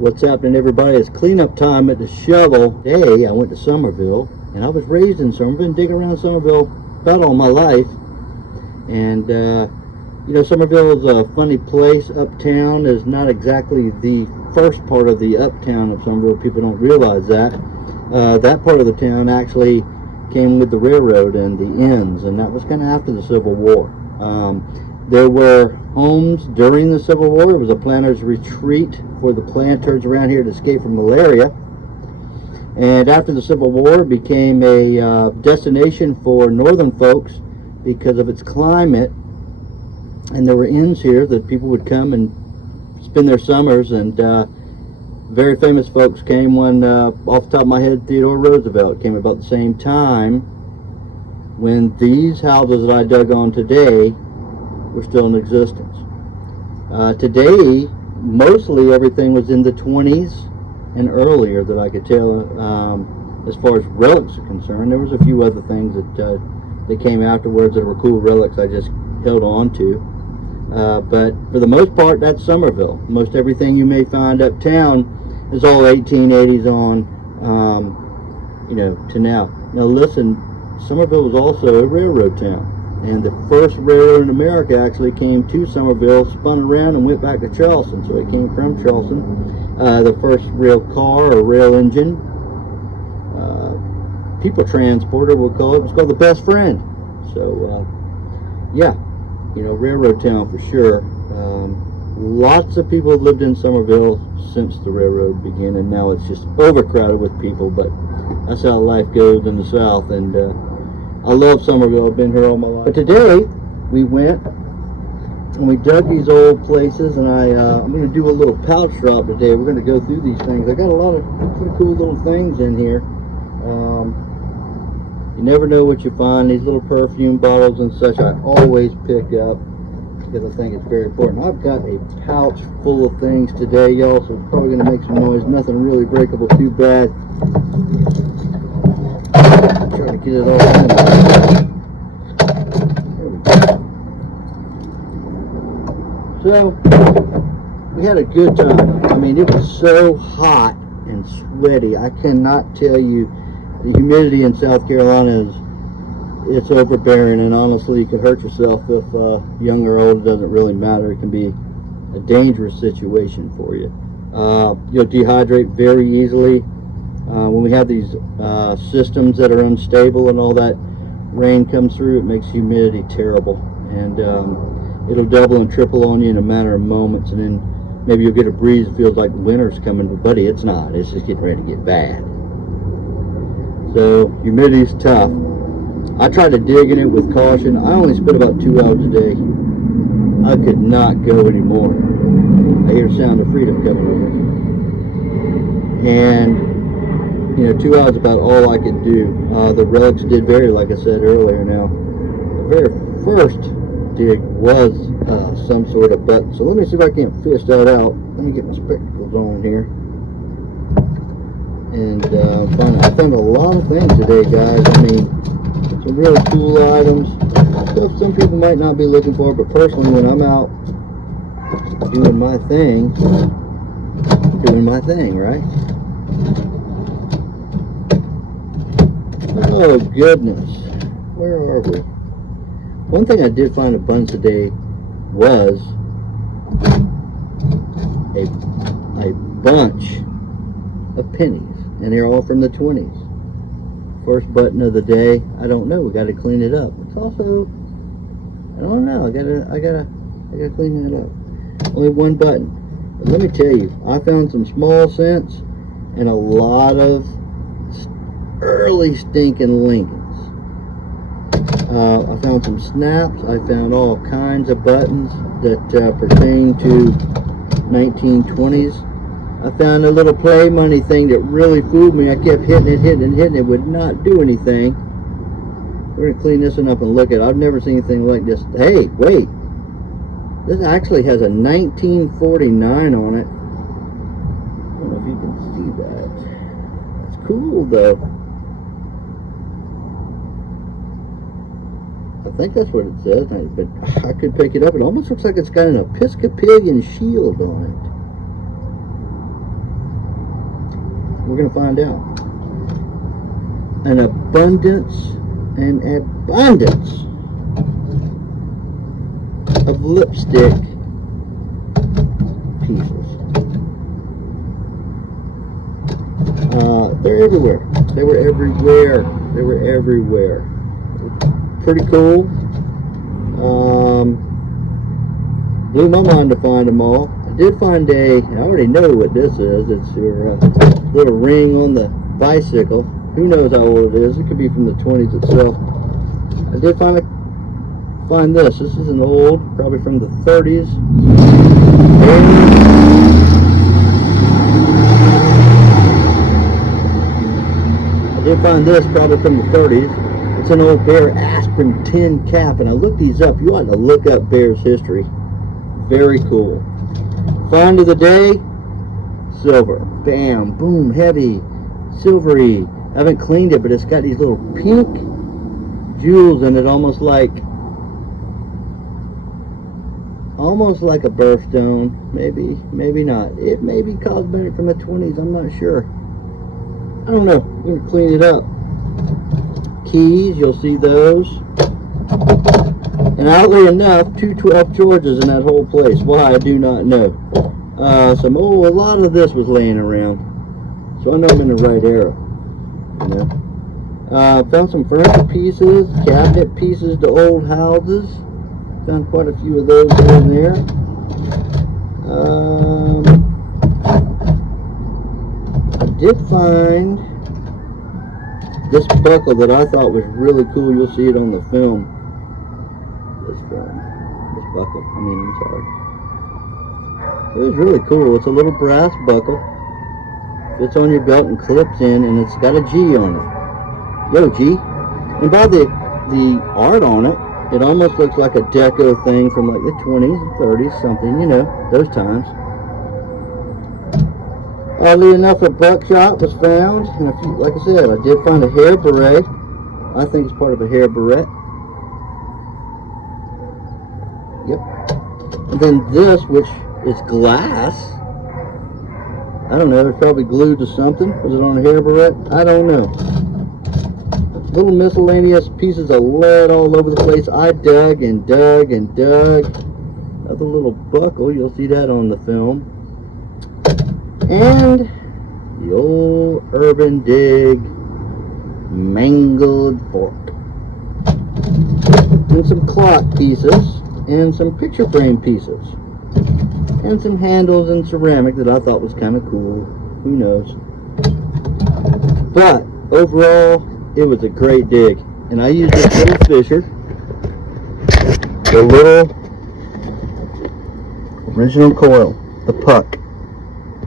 What's happening, everybody? It's cleanup time at the shovel. Today I went to Summerville, and I was raised in Summerville and digging around Summerville about all my life. And you know, Summerville is a funny place. Uptown is not exactly the first part of the uptown of Summerville. People don't realize that. That part of the town actually came with the railroad and the inns, and that was kind of after the Civil War. There were homes during the Civil War. It was a planter's retreat for the planters around here to escape from malaria. And after the Civil War, it became a destination for northern folks because of its climate. And there were inns here that people would come and spend their summers. And very famous folks came. One off the top of my head, Theodore Roosevelt came about the same time when these houses that I dug on today were still in existence. Today, mostly everything was in the 20s and earlier that I could tell. As far as relics are concerned, there was a few other things that came afterwards that were cool relics I just held on to. But for the most part, that's Summerville. Most everything you may find uptown is all 1880s on, you know, to now. Now listen, Summerville was also a railroad town. And the first railroad in America actually came to Summerville, spun around, and went back to Charleston. So it came from Charleston. The first rail car or rail engine, people transporter, we'll call it, was called the Best Friend. So, yeah, you know, railroad town for sure. Lots of people have lived in Summerville since the railroad began, and now it's just overcrowded with people. But that's how life goes in the South. And I love Summerville. I've been here all my life. But today, we went and we dug these old places, and I'm going to do a little pouch drop today. We're going to go through these things. I got a lot of pretty cool little things in here. You never know what you find. These little perfume bottles and such I always pick up because I think it's very important. I've got a pouch full of things today, y'all, so it's probably going to make some noise. Nothing really breakable too bad. Trying to get it all in there. So, we had a good time. I mean, it was so hot and sweaty. I cannot tell you, the humidity in South Carolina it's overbearing, and honestly, you can hurt yourself if young or old. It doesn't really matter. It can be a dangerous situation for you. You'll dehydrate very easily. When we have these systems that are unstable and all that rain comes through, it makes humidity terrible, and it'll double and triple on you in a matter of moments, and then maybe you'll get a breeze that feels like winter's coming, but buddy, it's not. It's just getting ready to get bad. So humidity's tough. I tried to dig in it with caution. I only spent about 2 hours a day. I could not go anymore. I hear the sound of freedom coming over, and you know, 2 hours about all I could do. The relics did vary, like I said earlier. Now, the very first dig was some sort of button. So let me see if I can't fish that out. Let me get my spectacles on here. And I found a lot of things today, guys. I mean, some really cool items. Stuff some people might not be looking for, but personally, when I'm out doing my thing, right? Oh goodness, where are we? One thing I did find abundance today was a bunch of pennies, and they're all from the 20s. First button of the day. I don't know. We got to clean it up. It's also, I don't know. I gotta clean that up. Only one button. But let me tell you, I found some small cents and a lot of early stinking Lincolns. I found some snaps. I found all kinds of buttons that pertain to 1920s. I found a little play money thing that really fooled me. I kept hitting it. It would not do anything. We're going to clean this one up and look at it. I've never seen anything like this. Hey, wait. This actually has a 1949 on it. I don't know if you can see that. It's cool, though. I think that's what it says, but I could pick it up. It almost looks like it's got an Episcopalian shield on it. We're going to find out. An abundance of lipstick pieces. They're everywhere. They were everywhere. They were everywhere. Pretty cool. Blew my mind to find them all. I did find I already know what this is. It's your little ring on the bicycle. Who knows how old it is? It could be from the 20s itself. I did find this. This is an old, probably from the 30s. I did find this probably from the 30s. It's an old Bear aspirin tin cap, and I looked these up. You ought to look up Bear's history. Very cool. Find of the day, silver. Bam, boom, heavy, silvery. I haven't cleaned it, but it's got these little pink jewels in it, almost like a birthstone. Maybe, maybe not. It may be cosmetic from the 20s. I'm not sure. I don't know. I'm going to clean it up. Keys, you'll see those. And oddly enough, 212 Georges in that whole place. Why, I do not know. A lot of this was laying around. So I know I'm in the right era. You know. Found some furniture pieces, cabinet pieces to old houses. Found quite a few of those in there. I did find this buckle that I thought was really cool. You'll see it on the film. This buckle. I'm sorry. It was really cool. It's a little brass buckle. Fits on your belt and clips in, and it's got a G on it. Yo, G. And by the art on it, it almost looks like a deco thing from like the 20s and 30s, something, you know, those times. Oddly enough, a buckshot was found, and a few, like I said, I did find a hair beret. I think it's part of a hair beret. Yep. And then this, which is glass. I don't know, it's probably glued to something. Was it on a hair beret? I don't know. Little miscellaneous pieces of lead all over the place. I dug and dug and dug. Another little buckle, you'll see that on the film. And the old Urban Dig mangled fork. And some clock pieces. And some picture frame pieces. And some handles in ceramic that I thought was kind of cool. Who knows? But overall, it was a great dig. And I used this little fisher. The little original coil. The puck.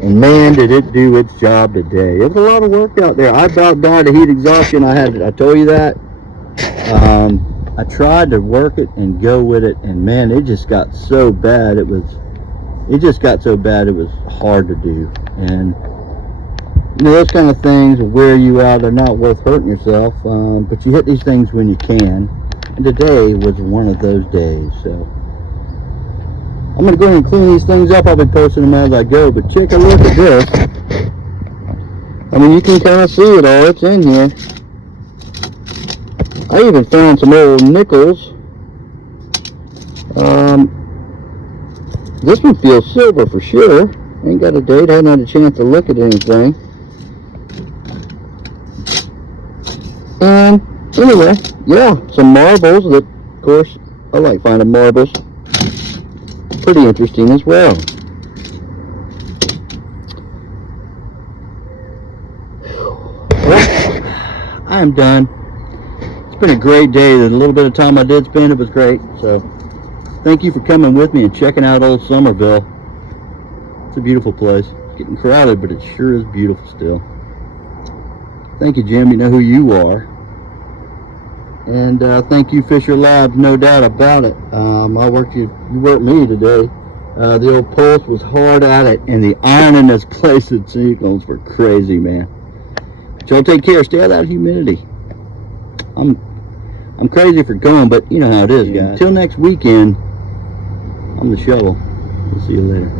And man, did it do its job today. It was a lot of work out there. I about died of heat exhaustion. I told you that. I tried to work it and go with it, and man, it just got so bad. It was hard to do. And you know, those kind of things will wear you out. They're not worth hurting yourself. But you hit these things when you can. And today was one of those days. So I'm going to go ahead and clean these things up. I'll be posting them as I go. But take a look at this. I mean, you can kind of see it all. It's in here. I even found some old nickels. This one feels silver for sure. Ain't got a date. I haven't had a chance to look at anything. And anyway, yeah, some marbles that, of course, I like finding marbles. Pretty interesting as well. Well, I am done. It's been a great day. The little bit of time I did spend, it was great. So thank you for coming with me and checking out old Summerville. It's a beautiful place. It's getting crowded, but it sure is beautiful still. Thank you, Jim. You know who you are. And thank you, Fisher Labs, no doubt about it. You worked me today. The old pulse was hard at it, and the iron in this place at Seagulls were crazy, man. But y'all take care. Stay out of that humidity. I'm crazy for going, but you know how it is, guys. Until next weekend, I'm the shovel. We'll see you later.